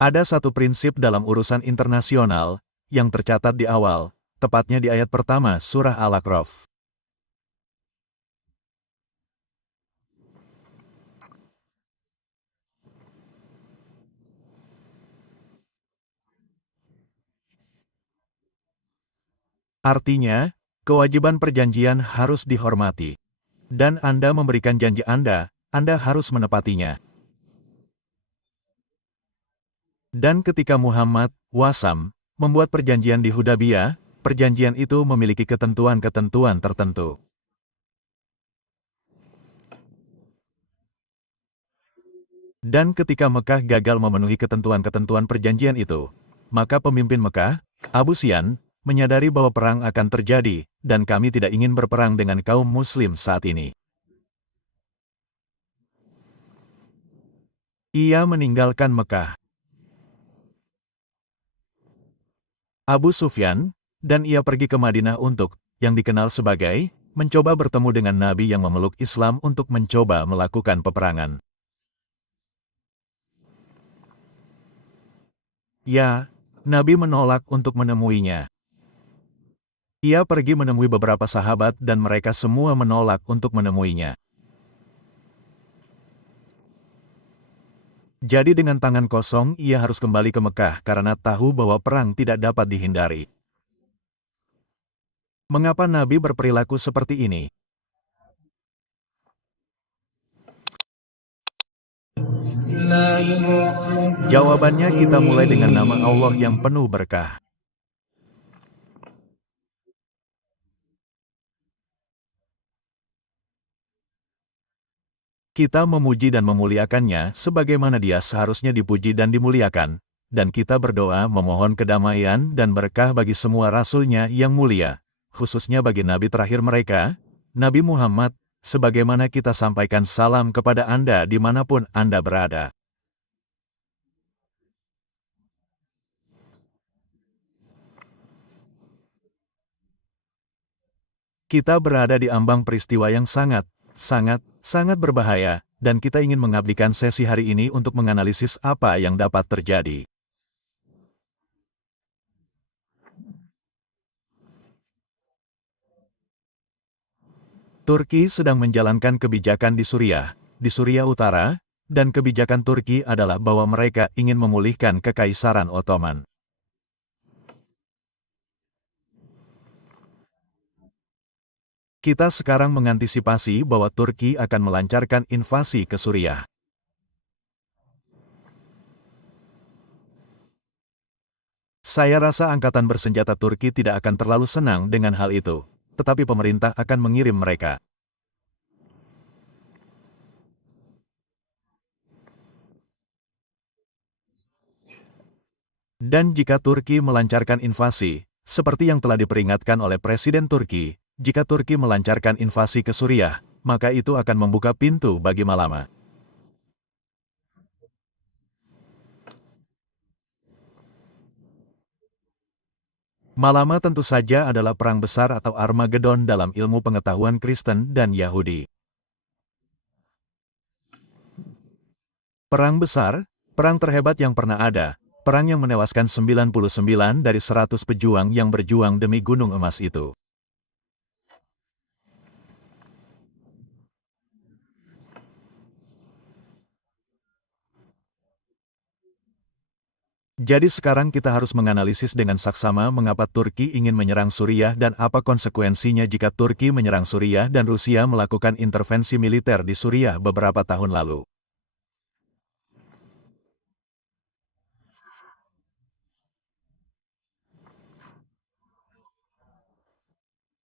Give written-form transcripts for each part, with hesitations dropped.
Ada satu prinsip dalam urusan internasional yang tercatat di awal, tepatnya di ayat pertama surah Al-A'raf. Artinya, kewajiban perjanjian harus dihormati. Dan Anda memberikan janji Anda harus menepatinya. Dan ketika Muhammad (Wasam) membuat perjanjian di Hudaybiyah, perjanjian itu memiliki ketentuan-ketentuan tertentu. Dan ketika Mekah gagal memenuhi ketentuan-ketentuan perjanjian itu, maka pemimpin Mekah, Abu Sufyan, menyadari bahwa perang akan terjadi, dan kami tidak ingin berperang dengan kaum muslim saat ini. Ia meninggalkan Mekah. Abu Sufyan, dan ia pergi ke Madinah untuk, yang dikenal sebagai, mencoba bertemu dengan Nabi yang memeluk Islam untuk mencoba melakukan peperangan. Ya, Nabi menolak untuk menemuinya. Ia pergi menemui beberapa sahabat dan mereka semua menolak untuk menemuinya. Jadi dengan tangan kosong ia harus kembali ke Mekah karena tahu bahwa perang tidak dapat dihindari. Mengapa Nabi berperilaku seperti ini? Jawabannya kita mulai dengan nama Allah yang penuh berkah. Kita memuji dan memuliakannya sebagaimana dia seharusnya dipuji dan dimuliakan, dan kita berdoa memohon kedamaian dan berkah bagi semua rasulnya yang mulia, khususnya bagi Nabi terakhir mereka, Nabi Muhammad, sebagaimana kita sampaikan salam kepada Anda dimanapun Anda berada. Kita berada di ambang peristiwa yang sangat berbahaya, dan kita ingin mengabdikan sesi hari ini untuk menganalisis apa yang dapat terjadi. Turki sedang menjalankan kebijakan di Suriah Utara, dan kebijakan Turki adalah bahwa mereka ingin memulihkan Kekaisaran Ottoman. Kita sekarang mengantisipasi bahwa Turki akan melancarkan invasi ke Suriah. Saya rasa angkatan bersenjata Turki tidak akan terlalu senang dengan hal itu, tetapi pemerintah akan mengirim mereka. Dan jika Turki melancarkan invasi, seperti yang telah diperingatkan oleh Presiden Turki, jika Turki melancarkan invasi ke Suriah, maka itu akan membuka pintu bagi Malama. Malama tentu saja adalah perang besar atau Armageddon dalam ilmu pengetahuan Kristen dan Yahudi. Perang besar, perang terhebat yang pernah ada, perang yang menewaskan 99 dari 100 pejuang yang berjuang demi gunung emas itu. Jadi sekarang kita harus menganalisis dengan saksama mengapa Turki ingin menyerang Suriah dan apa konsekuensinya jika Turki menyerang Suriah dan Rusia melakukan intervensi militer di Suriah beberapa tahun lalu.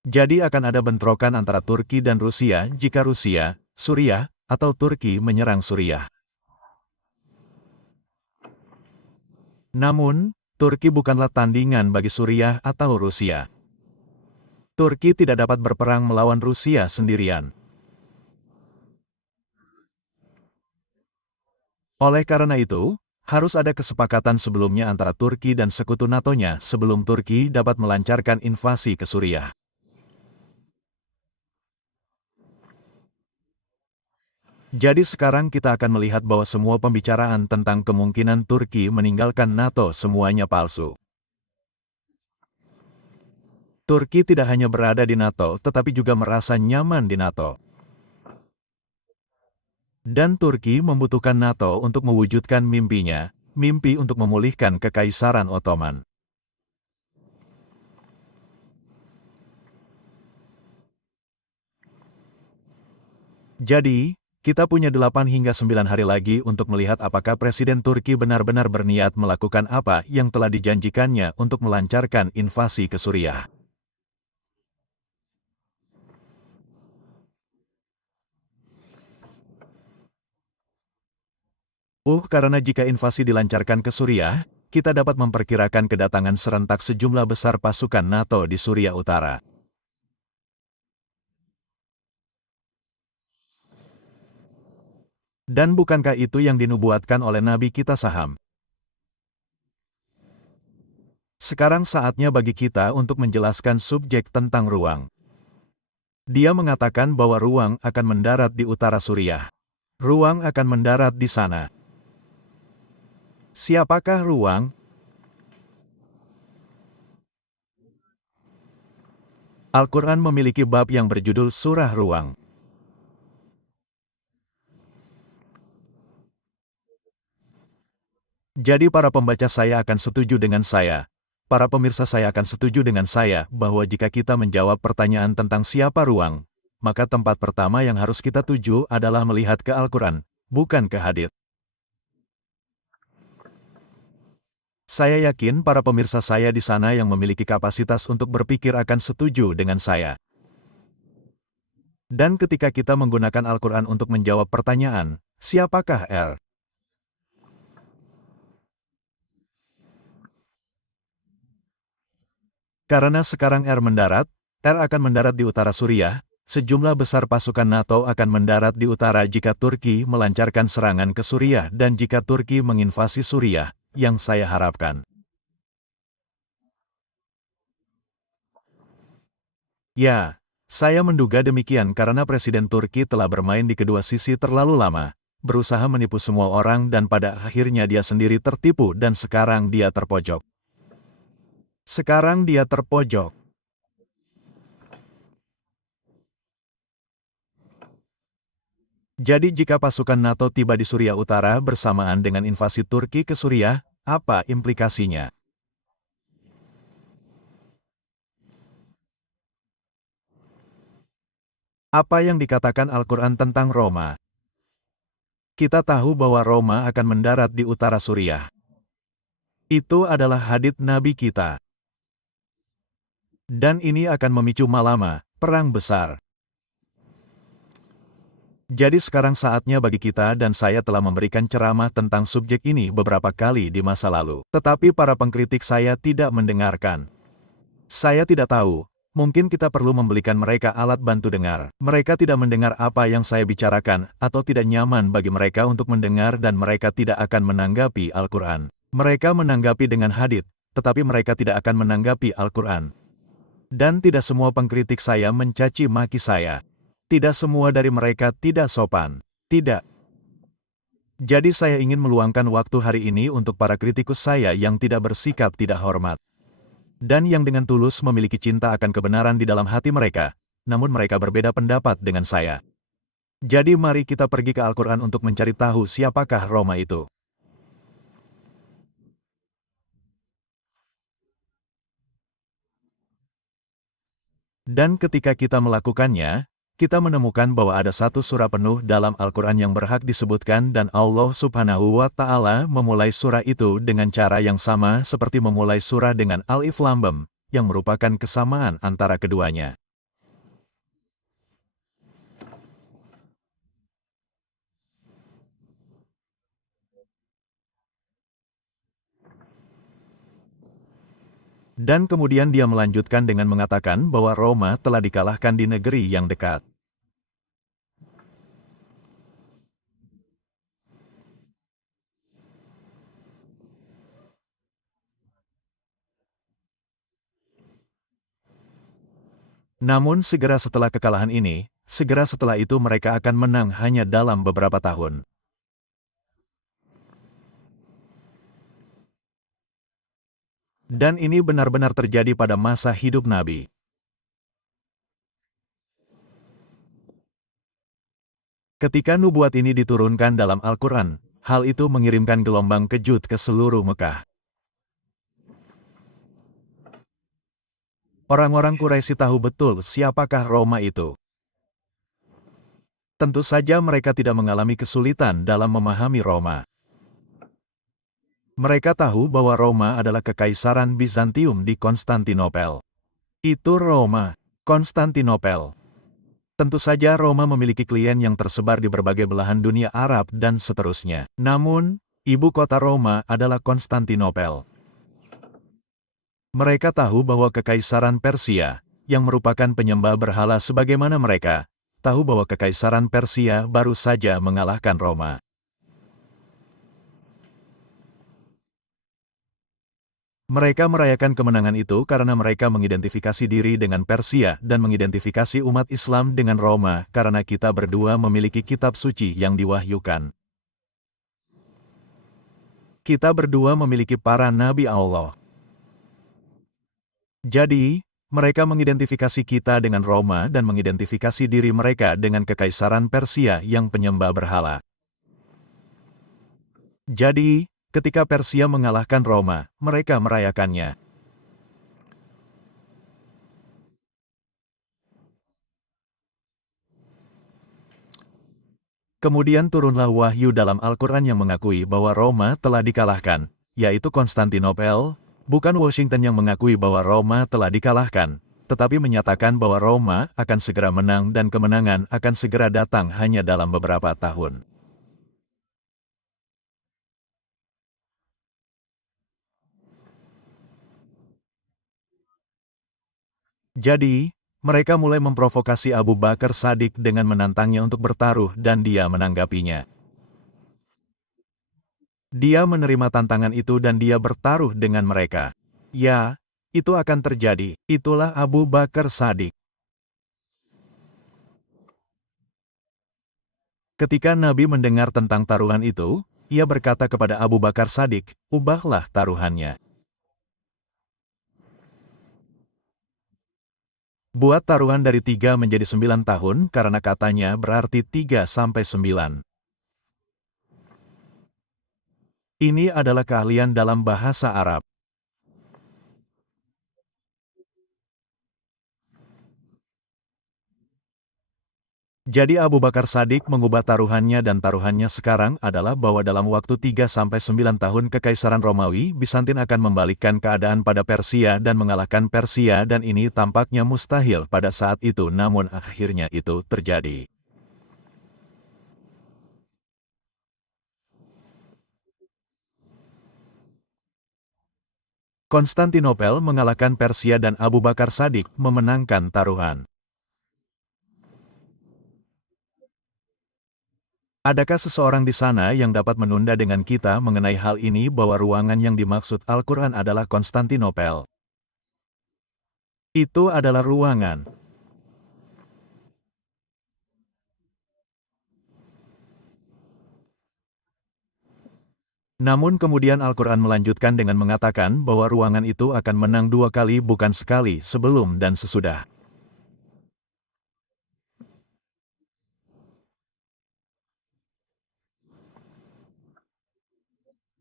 Jadi akan ada bentrokan antara Turki dan Rusia jika Rusia, Suriah, atau Turki menyerang Suriah. Namun, Turki bukanlah tandingan bagi Suriah atau Rusia. Turki tidak dapat berperang melawan Rusia sendirian. Oleh karena itu, harus ada kesepakatan sebelumnya antara Turki dan sekutu NATO-nya sebelum Turki dapat melancarkan invasi ke Suriah. Jadi sekarang kita akan melihat bahwa semua pembicaraan tentang kemungkinan Turki meninggalkan NATO semuanya palsu. Turki tidak hanya berada di NATO tetapi juga merasa nyaman di NATO. Dan Turki membutuhkan NATO untuk mewujudkan mimpinya, mimpi untuk memulihkan Kekaisaran Ottoman. Jadi, kita punya 8 hingga 9 hari lagi untuk melihat apakah Presiden Turki benar-benar berniat melakukan apa yang telah dijanjikannya untuk melancarkan invasi ke Suriah. Karena jika invasi dilancarkan ke Suriah, kita dapat memperkirakan kedatangan serentak sejumlah besar pasukan NATO di Suriah Utara. Dan bukankah itu yang dinubuatkan oleh Nabi kita Saham? Sekarang saatnya bagi kita untuk menjelaskan subjek tentang ruang. Dia mengatakan bahwa ruang akan mendarat di utara Suriah. Ruang akan mendarat di sana. Siapakah ruang? Al-Quran memiliki bab yang berjudul Surah Ruang. Jadi para pembaca saya akan setuju dengan saya. Para pemirsa saya akan setuju dengan saya bahwa jika kita menjawab pertanyaan tentang siapa ruang, maka tempat pertama yang harus kita tuju adalah melihat ke Al-Quran, bukan ke hadits. Saya yakin para pemirsa saya di sana yang memiliki kapasitas untuk berpikir akan setuju dengan saya. Dan ketika kita menggunakan Al-Quran untuk menjawab pertanyaan, siapakah R? Karena sekarang R akan mendarat di utara Suriah, sejumlah besar pasukan NATO akan mendarat di utara jika Turki melancarkan serangan ke Suriah dan jika Turki menginvasi Suriah, yang saya harapkan. Ya, saya menduga demikian karena Presiden Turki telah bermain di kedua sisi terlalu lama, berusaha menipu semua orang dan pada akhirnya dia sendiri tertipu dan sekarang dia terpojok. Sekarang dia terpojok. Jadi jika pasukan NATO tiba di Suriah Utara bersamaan dengan invasi Turki ke Suriah, apa implikasinya? Apa yang dikatakan Al-Quran tentang Roma? Kita tahu bahwa Roma akan mendarat di utara Suriah. Itu adalah hadits Nabi kita. Dan ini akan memicu malama, perang besar. Jadi sekarang saatnya bagi kita dan saya telah memberikan ceramah tentang subjek ini beberapa kali di masa lalu. Tetapi para pengkritik saya tidak mendengarkan. Saya tidak tahu, mungkin kita perlu membelikan mereka alat bantu dengar. Mereka tidak mendengar apa yang saya bicarakan, atau tidak nyaman bagi mereka untuk mendengar dan mereka tidak akan menanggapi Al-Quran. Mereka menanggapi dengan hadits, tetapi mereka tidak akan menanggapi Al-Quran. Dan tidak semua pengkritik saya mencaci maki saya. Tidak semua dari mereka tidak sopan. Tidak. Jadi saya ingin meluangkan waktu hari ini untuk para kritikus saya yang tidak bersikap tidak hormat. Dan yang dengan tulus memiliki cinta akan kebenaran di dalam hati mereka, namun mereka berbeda pendapat dengan saya. Jadi mari kita pergi ke Al-Quran untuk mencari tahu siapakah Roma itu. Dan ketika kita melakukannya, kita menemukan bahwa ada satu surah penuh dalam Al-Quran yang berhak disebutkan dan Allah Subhanahu wa Ta'ala memulai surah itu dengan cara yang sama seperti memulai surah dengan Alif Lam Mim, yang merupakan kesamaan antara keduanya. Dan kemudian dia melanjutkan dengan mengatakan bahwa Roma telah dikalahkan di negeri yang dekat. Namun segera setelah kekalahan ini, segera setelah itu mereka akan menang hanya dalam beberapa tahun. Dan ini benar-benar terjadi pada masa hidup Nabi. Ketika nubuat ini diturunkan dalam Al-Quran, hal itu mengirimkan gelombang kejut ke seluruh Mekah. Orang-orang Quraisy tahu betul siapakah Roma itu. Tentu saja mereka tidak mengalami kesulitan dalam memahami Roma. Mereka tahu bahwa Roma adalah kekaisaran Bizantium di Konstantinopel. Itu Roma, Konstantinopel. Tentu saja Roma memiliki klien yang tersebar di berbagai belahan dunia Arab dan seterusnya. Namun, ibu kota Roma adalah Konstantinopel. Mereka tahu bahwa kekaisaran Persia, yang merupakan penyembah berhala sebagaimana mereka, tahu bahwa kekaisaran Persia baru saja mengalahkan Roma. Mereka merayakan kemenangan itu karena mereka mengidentifikasi diri dengan Persia dan mengidentifikasi umat Islam dengan Roma karena kita berdua memiliki kitab suci yang diwahyukan. Kita berdua memiliki para nabi Allah. Jadi, mereka mengidentifikasi kita dengan Roma dan mengidentifikasi diri mereka dengan kekaisaran Persia yang penyembah berhala. Jadi, ketika Persia mengalahkan Roma, mereka merayakannya. Kemudian turunlah wahyu dalam Al-Quran yang mengakui bahwa Roma telah dikalahkan, yaitu Konstantinopel, bukan Washington yang mengakui bahwa Roma telah dikalahkan, tetapi menyatakan bahwa Roma akan segera menang dan kemenangan akan segera datang hanya dalam beberapa tahun. Jadi, mereka mulai memprovokasi Abu Bakar Shadiq dengan menantangnya untuk bertaruh dan dia menanggapinya. Dia menerima tantangan itu dan dia bertaruh dengan mereka. Ya, itu akan terjadi. Itulah Abu Bakar Shadiq. Ketika Nabi mendengar tentang taruhan itu, ia berkata kepada Abu Bakar Shadiq, "Ubahlah taruhannya. Buat taruhan dari 3 menjadi 9 tahun karena katanya berarti 3 sampai 9. Ini adalah keahlian dalam bahasa Arab. Jadi Abu Bakar Shadiq mengubah taruhannya dan taruhannya sekarang adalah bahwa dalam waktu 3 sampai 9 tahun Kekaisaran Romawi Bizantin akan membalikkan keadaan pada Persia dan mengalahkan Persia dan ini tampaknya mustahil pada saat itu namun akhirnya itu terjadi. Konstantinopel mengalahkan Persia dan Abu Bakar Shadiq memenangkan taruhan. Adakah seseorang di sana yang dapat menunda dengan kita mengenai hal ini bahwa ruangan yang dimaksud Al-Quran adalah Konstantinopel? Itu adalah ruangan. Namun kemudian Al-Quran melanjutkan dengan mengatakan bahwa ruangan itu akan menang 2 kali bukan sekali sebelum dan sesudah.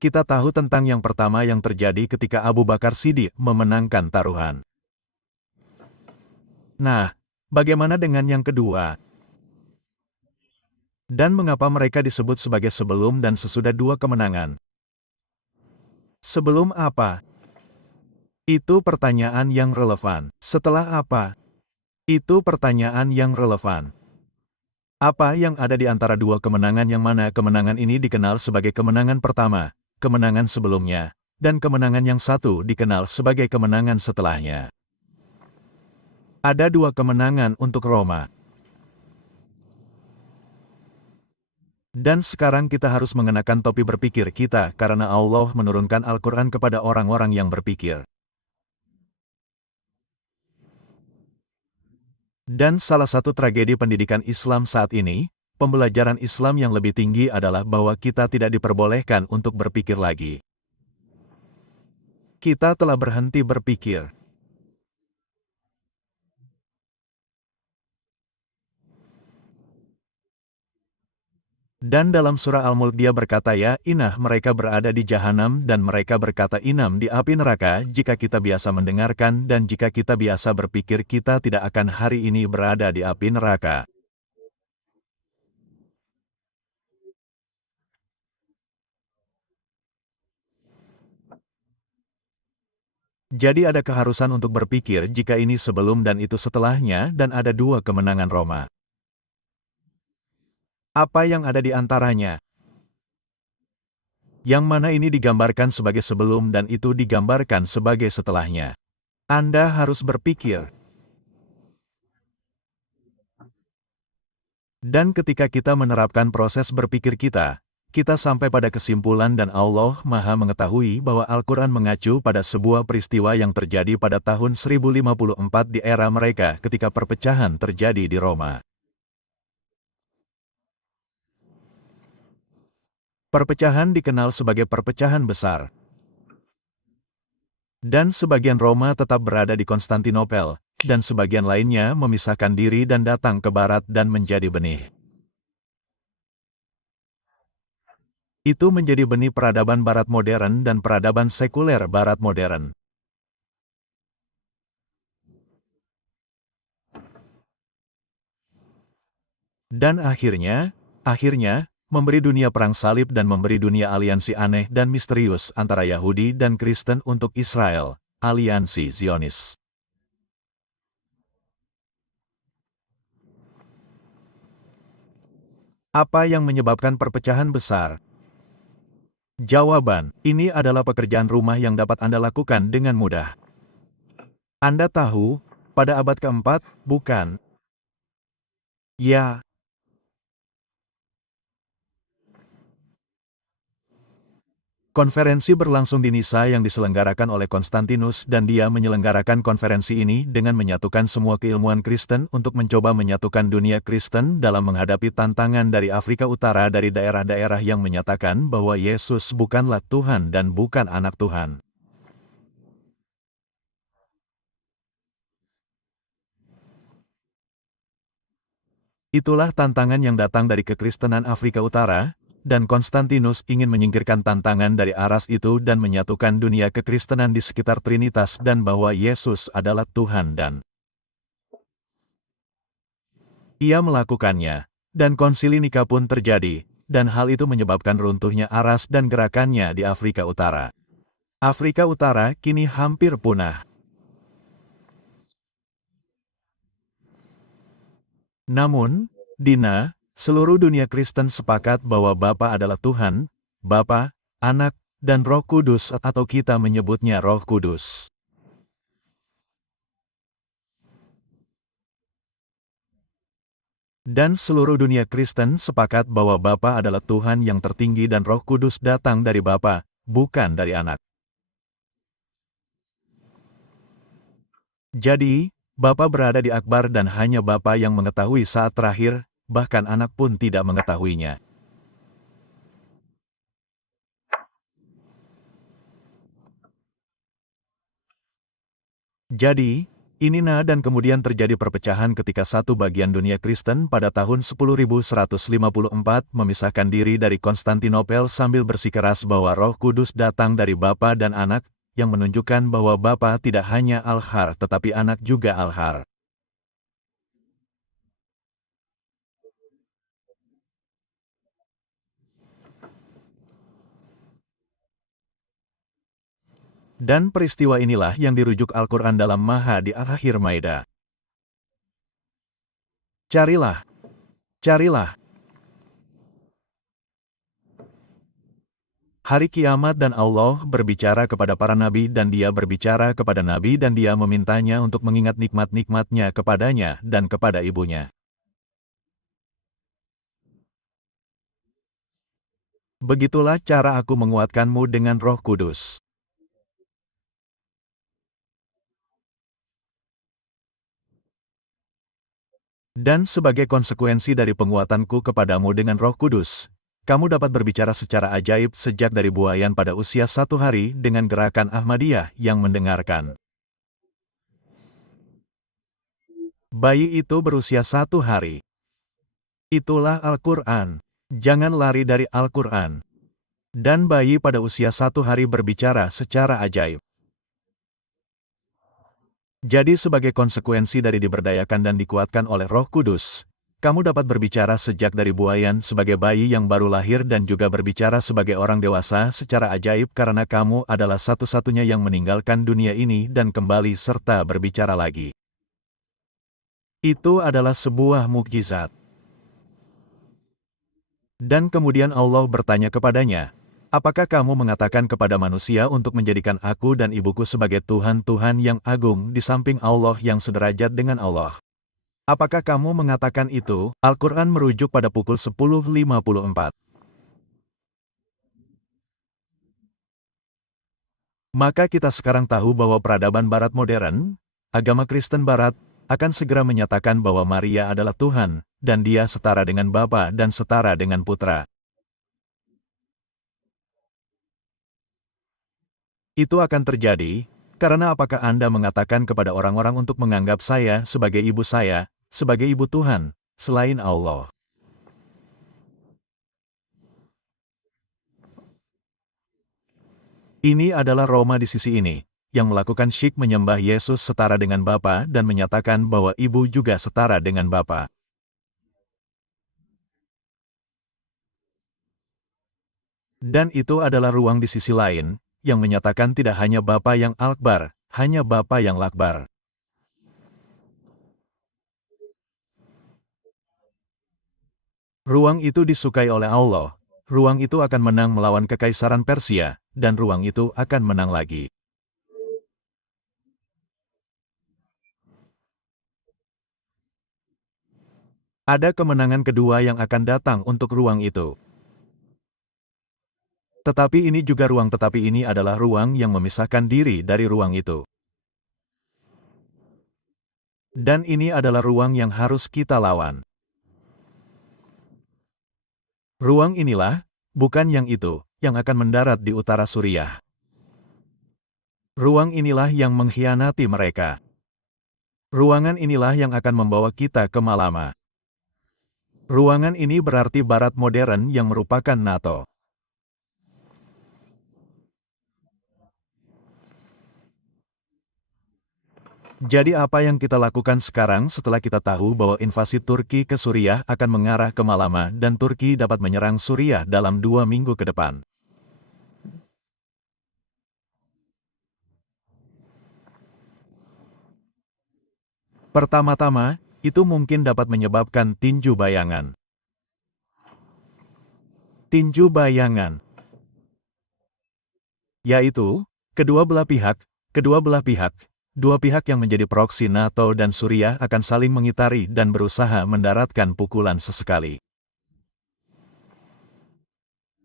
Kita tahu tentang yang pertama yang terjadi ketika Abu Bakar Shiddiq memenangkan taruhan. Nah, bagaimana dengan yang kedua? Dan mengapa mereka disebut sebagai sebelum dan sesudah 2 kemenangan? Sebelum apa? Itu pertanyaan yang relevan. Setelah apa? Itu pertanyaan yang relevan. Apa yang ada di antara 2 kemenangan yang mana kemenangan ini dikenal sebagai kemenangan pertama, kemenangan sebelumnya, dan kemenangan yang satu dikenal sebagai kemenangan setelahnya. Ada 2 kemenangan untuk Roma. Dan sekarang kita harus mengenakan topi berpikir kita karena Allah menurunkan Al-Quran kepada orang-orang yang berpikir. Dan salah satu tragedi pendidikan Islam saat ini, pembelajaran Islam yang lebih tinggi adalah bahwa kita tidak diperbolehkan untuk berpikir lagi. Kita telah berhenti berpikir. Dan dalam surah Al-Mulk dia berkata ya inah mereka berada di jahanam dan mereka berkata inam di api neraka jika kita biasa mendengarkan dan jika kita biasa berpikir kita tidak akan hari ini berada di api neraka. Jadi ada keharusan untuk berpikir jika ini sebelum dan itu setelahnya dan ada dua kemenangan Roma. Apa yang ada di antaranya? Yang mana ini digambarkan sebagai sebelum dan itu digambarkan sebagai setelahnya. Anda harus berpikir. Dan ketika kita menerapkan proses berpikir kita sampai pada kesimpulan dan Allah Maha mengetahui bahwa Al-Quran mengacu pada sebuah peristiwa yang terjadi pada tahun 1054 di era mereka ketika perpecahan terjadi di Roma. Perpecahan dikenal sebagai perpecahan besar. Dan sebagian Roma tetap berada di Konstantinopel, dan sebagian lainnya memisahkan diri dan datang ke barat dan menjadi benih. Itu menjadi benih peradaban barat modern dan peradaban sekuler barat modern. Dan akhirnya, memberi dunia perang salib dan memberi dunia aliansi aneh dan misterius antara Yahudi dan Kristen untuk Israel, aliansi Zionis. Apa yang menyebabkan perpecahan besar? Jawaban, ini adalah pekerjaan rumah yang dapat Anda lakukan dengan mudah. Anda tahu, pada abad keempat, bukan? Ya. Konferensi berlangsung di Nisa yang diselenggarakan oleh Konstantinus dan dia menyelenggarakan konferensi ini dengan menyatukan semua keilmuan Kristen untuk mencoba menyatukan dunia Kristen dalam menghadapi tantangan dari Afrika Utara dari daerah-daerah yang menyatakan bahwa Yesus bukanlah Tuhan dan bukan anak Tuhan. Itulah tantangan yang datang dari kekristenan Afrika Utara, dan Konstantinus ingin menyingkirkan tantangan dari aras itu dan menyatukan dunia kekristenan di sekitar Trinitas dan bahwa Yesus adalah Tuhan dan ia melakukannya, dan konsili Nika pun terjadi, dan hal itu menyebabkan runtuhnya aras dan gerakannya di Afrika Utara. Afrika Utara kini hampir punah. Namun, Dina, seluruh dunia Kristen sepakat bahwa Bapa adalah Tuhan, Bapa, Anak, dan Roh Kudus atau kita menyebutnya Roh Kudus. Dan seluruh dunia Kristen sepakat bahwa Bapa adalah Tuhan yang tertinggi dan Roh Kudus datang dari Bapa, bukan dari Anak. Jadi, Bapa berada di Akbar dan hanya Bapa yang mengetahui saat terakhir, bahkan Anak pun tidak mengetahuinya. Jadi, ini dan kemudian terjadi perpecahan ketika satu bagian dunia Kristen pada tahun 1154 memisahkan diri dari Konstantinopel sambil bersikeras bahwa Roh Kudus datang dari Bapa dan Anak, yang menunjukkan bahwa Bapa tidak hanya Al-Har tetapi Anak juga Al-Har. Dan peristiwa inilah yang dirujuk Al-Quran dalam Maha di akhir Maidah. Carilah. Hari kiamat dan Allah berbicara kepada para nabi dan dia berbicara kepada nabi dan dia memintanya untuk mengingat nikmat-nikmatnya kepadanya dan kepada ibunya. Begitulah cara aku menguatkanmu dengan Roh Kudus. Dan sebagai konsekuensi dari penguatanku kepadamu dengan Roh Kudus, kamu dapat berbicara secara ajaib sejak dari buayan pada usia 1 hari dengan gerakan Ahmadiyah yang mendengarkan. Bayi itu berusia 1 hari. Itulah Al-Quran. Jangan lari dari Al-Quran. Dan bayi pada usia 1 hari berbicara secara ajaib. Jadi sebagai konsekuensi dari diberdayakan dan dikuatkan oleh Roh Kudus, kamu dapat berbicara sejak dari buayan sebagai bayi yang baru lahir dan juga berbicara sebagai orang dewasa secara ajaib karena kamu adalah satu-satunya yang meninggalkan dunia ini dan kembali serta berbicara lagi. Itu adalah sebuah mukjizat. Dan kemudian Allah bertanya kepadanya, apakah kamu mengatakan kepada manusia untuk menjadikan aku dan ibuku sebagai Tuhan-Tuhan yang agung di samping Allah yang sederajat dengan Allah? Apakah kamu mengatakan itu? Al-Quran merujuk pada pukul 10.54. Maka kita sekarang tahu bahwa peradaban Barat modern, agama Kristen Barat, akan segera menyatakan bahwa Maria adalah Tuhan, dan dia setara dengan Bapa dan setara dengan Putra. Itu akan terjadi, karena apakah Anda mengatakan kepada orang-orang untuk menganggap saya, sebagai ibu Tuhan, selain Allah? Ini adalah Roma di sisi ini, yang melakukan syirik menyembah Yesus setara dengan Bapa dan menyatakan bahwa ibu juga setara dengan Bapa. Dan itu adalah ruang di sisi lain, yang menyatakan tidak hanya Bapa yang Akbar, hanya Bapa yang Lakbar. Ruang itu disukai oleh Allah, ruang itu akan menang melawan Kekaisaran Persia, dan ruang itu akan menang lagi. Ada kemenangan kedua yang akan datang untuk ruang itu. Tetapi ini juga ruang tetapi ini adalah ruang yang memisahkan diri dari ruang itu. Dan ini adalah ruang yang harus kita lawan. Ruang inilah, bukan yang itu, yang akan mendarat di utara Suriah. Ruang inilah yang mengkhianati mereka. Ruangan inilah yang akan membawa kita ke Malama. Ruangan ini berarti Barat modern yang merupakan NATO. Jadi apa yang kita lakukan sekarang setelah kita tahu bahwa invasi Turki ke Suriah akan mengarah ke Malama dan Turki dapat menyerang Suriah dalam 2 minggu ke depan? Pertama-tama, itu mungkin dapat menyebabkan tinju bayangan. Tinju bayangan, yaitu, kedua belah pihak, dua pihak yang menjadi proksi NATO dan Suriah akan saling mengitari dan berusaha mendaratkan pukulan sesekali.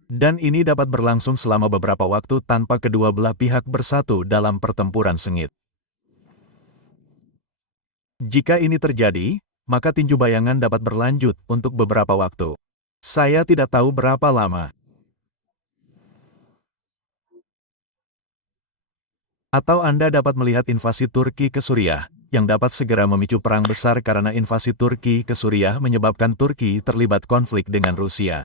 Dan ini dapat berlangsung selama beberapa waktu tanpa kedua belah pihak bersatu dalam pertempuran sengit. Jika ini terjadi, maka tinju bayangan dapat berlanjut untuk beberapa waktu. Saya tidak tahu berapa lama. Atau Anda dapat melihat invasi Turki ke Suriah, yang dapat segera memicu perang besar karena invasi Turki ke Suriah menyebabkan Turki terlibat konflik dengan Rusia.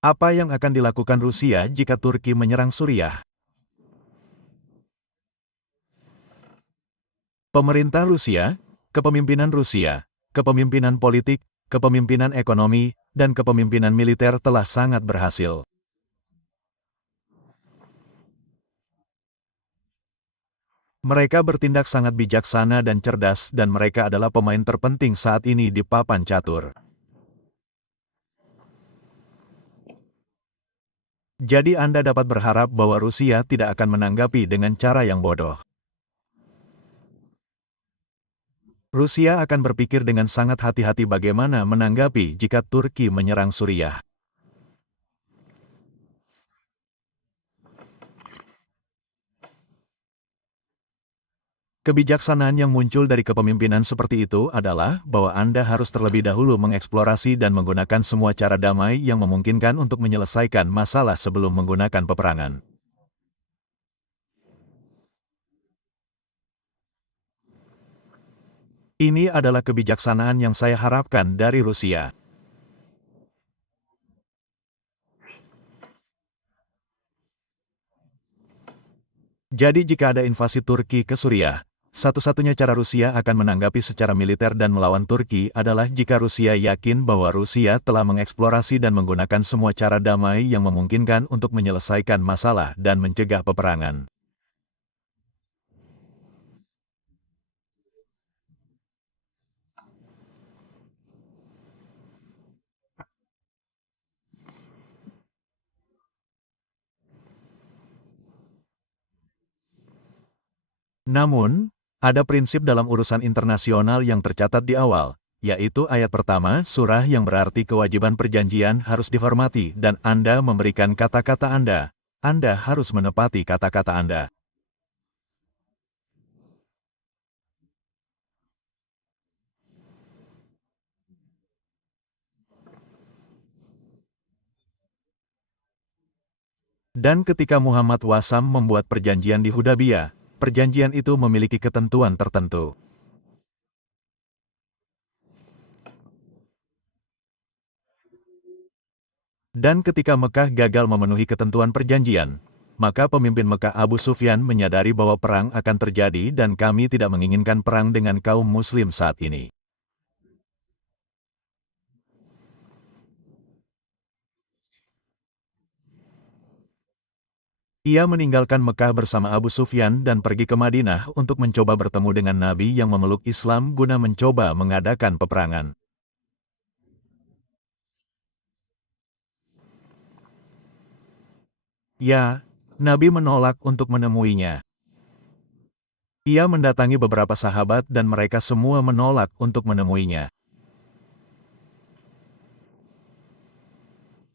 Apa yang akan dilakukan Rusia jika Turki menyerang Suriah? Pemerintah Rusia, kepemimpinan politik, kepemimpinan ekonomi, dan kepemimpinan militer telah sangat berhasil. Mereka bertindak sangat bijaksana dan cerdas dan mereka adalah pemain terpenting saat ini di papan catur. Jadi Anda dapat berharap bahwa Rusia tidak akan menanggapi dengan cara yang bodoh. Rusia akan berpikir dengan sangat hati-hati bagaimana menanggapi jika Turki menyerang Suriah. Kebijaksanaan yang muncul dari kepemimpinan seperti itu adalah bahwa Anda harus terlebih dahulu mengeksplorasi dan menggunakan semua cara damai yang memungkinkan untuk menyelesaikan masalah sebelum menggunakan peperangan. Ini adalah kebijaksanaan yang saya harapkan dari Rusia. Jadi jika ada invasi Turki ke Suriah, satu-satunya cara Rusia akan menanggapi secara militer dan melawan Turki adalah jika Rusia yakin bahwa Rusia telah mengeksplorasi dan menggunakan semua cara damai yang memungkinkan untuk menyelesaikan masalah dan mencegah peperangan. Namun, ada prinsip dalam urusan internasional yang tercatat di awal, yaitu ayat pertama surah yang berarti kewajiban perjanjian harus dihormati dan Anda memberikan kata-kata Anda harus menepati kata-kata Anda. Dan ketika Muhammad Wasam membuat perjanjian di Hudaybiyah, perjanjian itu memiliki ketentuan tertentu. Dan ketika Mekah gagal memenuhi ketentuan perjanjian, maka pemimpin Mekah Abu Sufyan menyadari bahwa perang akan terjadi dan kami tidak menginginkan perang dengan kaum muslim saat ini. Ia meninggalkan Mekah bersama Abu Sufyan dan pergi ke Madinah untuk mencoba bertemu dengan Nabi yang memeluk Islam guna mencoba mengadakan peperangan. Ya, Nabi menolak untuk menemuinya. Ia mendatangi beberapa sahabat dan mereka semua menolak untuk menemuinya.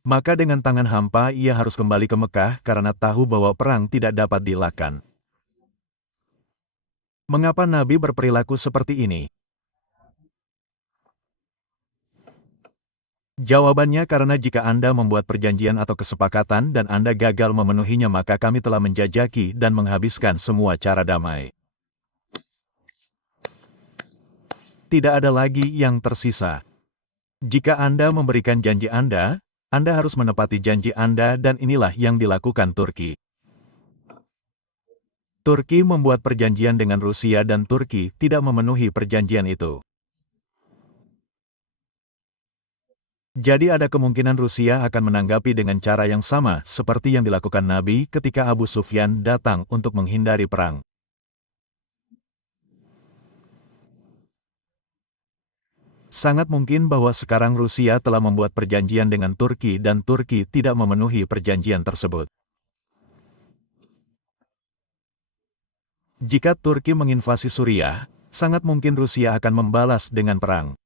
Maka dengan tangan hampa ia harus kembali ke Mekah karena tahu bahwa perang tidak dapat dielakkan. Mengapa Nabi berperilaku seperti ini? Jawabannya karena jika Anda membuat perjanjian atau kesepakatan dan Anda gagal memenuhinya maka kami telah menjajaki dan menghabiskan semua cara damai. Tidak ada lagi yang tersisa. Jika Anda memberikan janji Anda harus menepati janji Anda dan inilah yang dilakukan Turki. Turki membuat perjanjian dengan Rusia dan Turki tidak memenuhi perjanjian itu. Jadi ada kemungkinan Rusia akan menanggapi dengan cara yang sama seperti yang dilakukan Nabi ketika Abu Sufyan datang untuk menghindari perang. Sangat mungkin bahwa sekarang Rusia telah membuat perjanjian dengan Turki dan Turki tidak memenuhi perjanjian tersebut. Jika Turki menginvasi Suriah, sangat mungkin Rusia akan membalas dengan perang.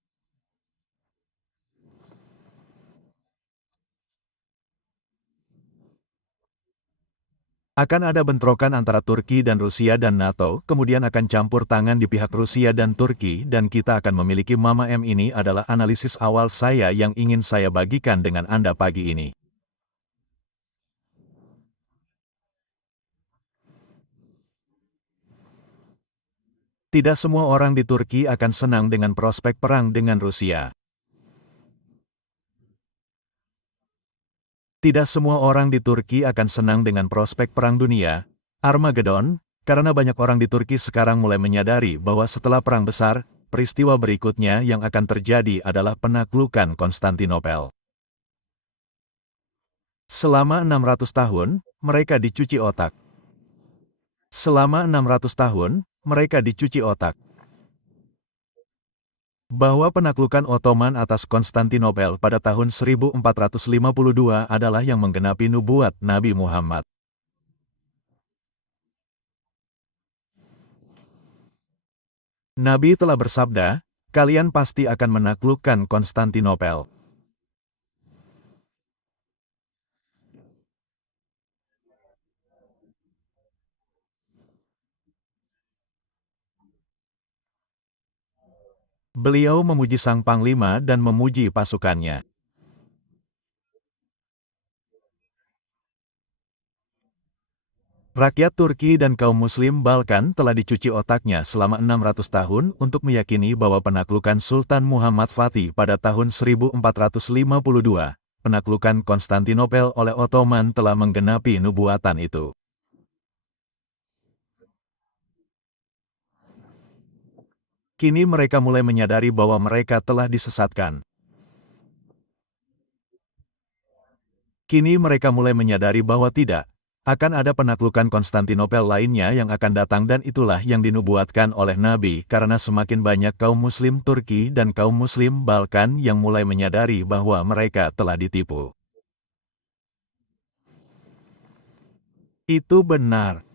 Akan ada bentrokan antara Turki dan Rusia dan NATO, kemudian akan campur tangan di pihak Rusia dan Turki dan kita akan memiliki Mama M. Ini adalah analisis awal saya yang ingin saya bagikan dengan Anda pagi ini. Tidak semua orang di Turki akan senang dengan prospek perang dengan Rusia. Tidak semua orang di Turki akan senang dengan prospek perang dunia, Armageddon, karena banyak orang di Turki sekarang mulai menyadari bahwa setelah perang besar, peristiwa berikutnya yang akan terjadi adalah penaklukan Konstantinopel. Selama 600 tahun, mereka dicuci otak. Selama 600 tahun, mereka dicuci otak. Bahwa penaklukan Ottoman atas Konstantinopel pada tahun 1452 adalah yang menggenapi nubuat Nabi Muhammad. Nabi telah bersabda, kalian pasti akan menaklukkan Konstantinopel. Beliau memuji sang panglima dan memuji pasukannya. Rakyat Turki dan kaum Muslim Balkan telah dicuci otaknya selama 600 tahun untuk meyakini bahwa penaklukan Sultan Muhammad Fatih pada tahun 1452, penaklukan Konstantinopel oleh Ottoman telah menggenapi nubuatan itu. Kini mereka mulai menyadari bahwa mereka telah disesatkan. Kini mereka mulai menyadari bahwa tidak akan ada penaklukan Konstantinopel lainnya yang akan datang, dan itulah yang dinubuatkan oleh Nabi karena semakin banyak kaum Muslim Turki dan kaum Muslim Balkan yang mulai menyadari bahwa mereka telah ditipu. Itu benar.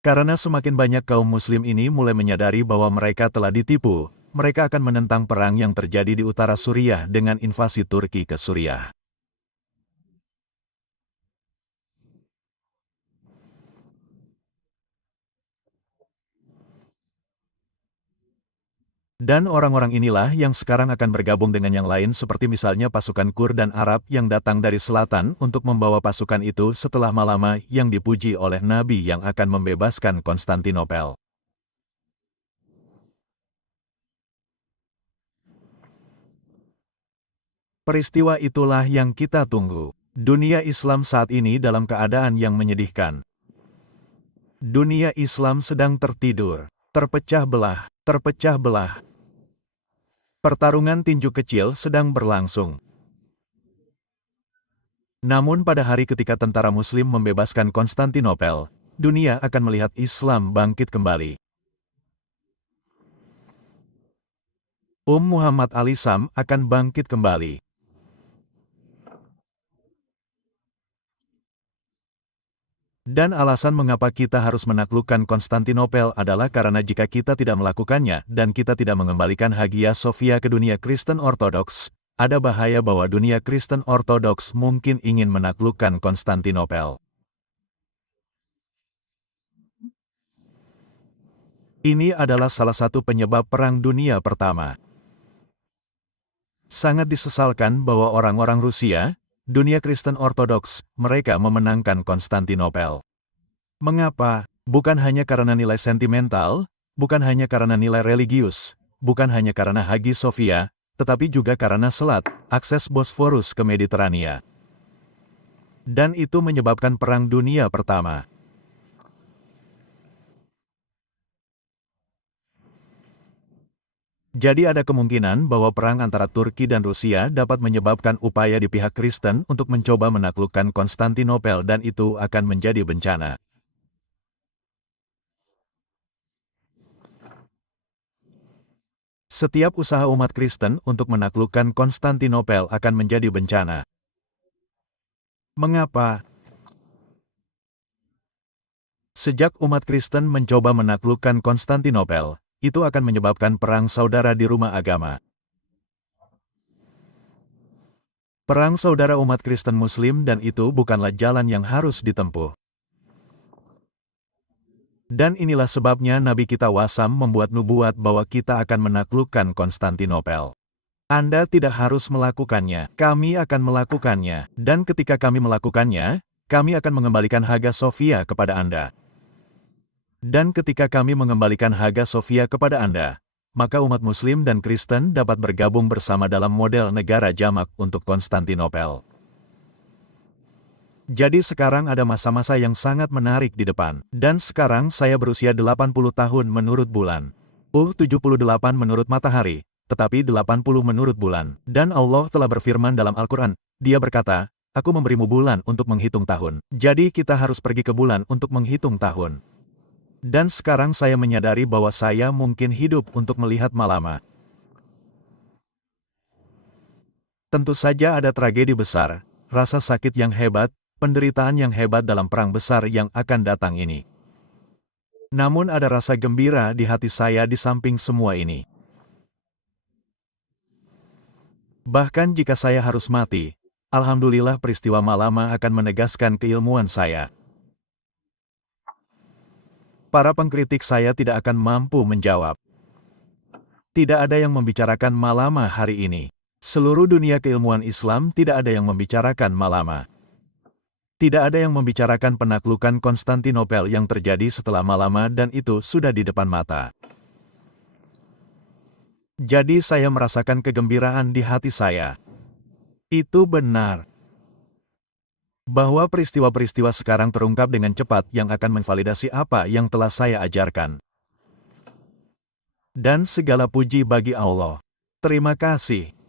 Karena semakin banyak kaum Muslim ini mulai menyadari bahwa mereka telah ditipu, mereka akan menentang perang yang terjadi di utara Suriah dengan invasi Turki ke Suriah. Dan orang-orang inilah yang sekarang akan bergabung dengan yang lain, seperti misalnya pasukan Kur dan Arab yang datang dari selatan untuk membawa pasukan itu setelah Malama yang dipuji oleh Nabi yang akan membebaskan Konstantinopel. Peristiwa itulah yang kita tunggu. Dunia Islam saat ini dalam keadaan yang menyedihkan. Dunia Islam sedang tertidur, terpecah belah, terpecah belah. Pertarungan tinju kecil sedang berlangsung. Namun pada hari ketika tentara Muslim membebaskan Konstantinopel, dunia akan melihat Islam bangkit kembali. Muhammad al-Islam akan bangkit kembali. Dan alasan mengapa kita harus menaklukkan Konstantinopel adalah karena jika kita tidak melakukannya dan kita tidak mengembalikan Hagia Sophia ke dunia Kristen Ortodoks, ada bahaya bahwa dunia Kristen Ortodoks mungkin ingin menaklukkan Konstantinopel. Ini adalah salah satu penyebab Perang Dunia Pertama. Sangat disesalkan bahwa orang-orang Rusia, dunia Kristen Ortodoks, mereka memenangkan Konstantinopel. Mengapa? Bukan hanya karena nilai sentimental, bukan hanya karena nilai religius, bukan hanya karena Hagia Sophia, tetapi juga karena selat, akses Bosforus ke Mediterania. Dan itu menyebabkan Perang Dunia Pertama. Jadi ada kemungkinan bahwa perang antara Turki dan Rusia dapat menyebabkan upaya di pihak Kristen untuk mencoba menaklukkan Konstantinopel, dan itu akan menjadi bencana. Setiap usaha umat Kristen untuk menaklukkan Konstantinopel akan menjadi bencana. Mengapa? Sejak umat Kristen mencoba menaklukkan Konstantinopel, itu akan menyebabkan perang saudara di rumah agama. Perang saudara umat Kristen Muslim, dan itu bukanlah jalan yang harus ditempuh. Dan inilah sebabnya Nabi kita Wasam membuat nubuat bahwa kita akan menaklukkan Konstantinopel. Anda tidak harus melakukannya, kami akan melakukannya, dan ketika kami melakukannya, kami akan mengembalikan Hagia Sophia kepada Anda. Dan ketika kami mengembalikan Hagia Sophia kepada Anda, maka umat Muslim dan Kristen dapat bergabung bersama dalam model negara jamak untuk Konstantinopel. Jadi sekarang ada masa-masa yang sangat menarik di depan. Dan sekarang saya berusia 80 tahun menurut bulan. 78 menurut matahari, tetapi 80 menurut bulan. Dan Allah telah berfirman dalam Al-Quran, Dia berkata, Aku memberimu bulan untuk menghitung tahun. Jadi kita harus pergi ke bulan untuk menghitung tahun. Dan sekarang saya menyadari bahwa saya mungkin hidup untuk melihat Malama. Tentu saja ada tragedi besar, rasa sakit yang hebat, penderitaan yang hebat dalam perang besar yang akan datang ini. Namun ada rasa gembira di hati saya di samping semua ini. Bahkan jika saya harus mati, alhamdulillah peristiwa Malama akan menegaskan keilmuan saya. Para pengkritik saya tidak akan mampu menjawab. Tidak ada yang membicarakan Malama hari ini. Seluruh dunia keilmuan Islam tidak ada yang membicarakan Malama. Tidak ada yang membicarakan penaklukan Konstantinopel yang terjadi setelah Malama dan itu sudah di depan mata. Jadi saya merasakan kegembiraan di hati saya. Itu benar. Bahwa peristiwa-peristiwa sekarang terungkap dengan cepat yang akan memvalidasi apa yang telah saya ajarkan. Dan segala puji bagi Allah. Terima kasih.